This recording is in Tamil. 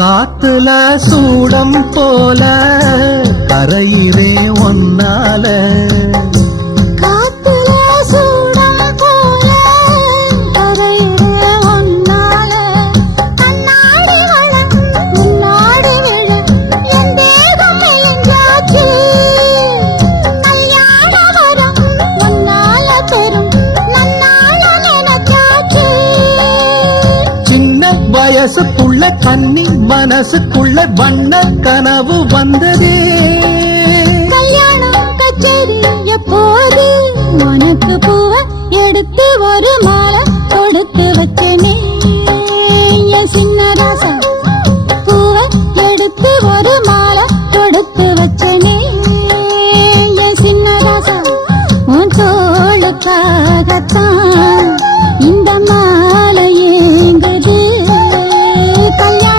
காத்துல சூடம் போல கரையிலே ஒன்னால வயசுக்குள்ள கன்னி மனசுக்குள்ள வண்ண கனவு வந்ததே. கல்யாணம் கச்சேரி எப்போது உனக்கு பூவ எடுத்து ஒரு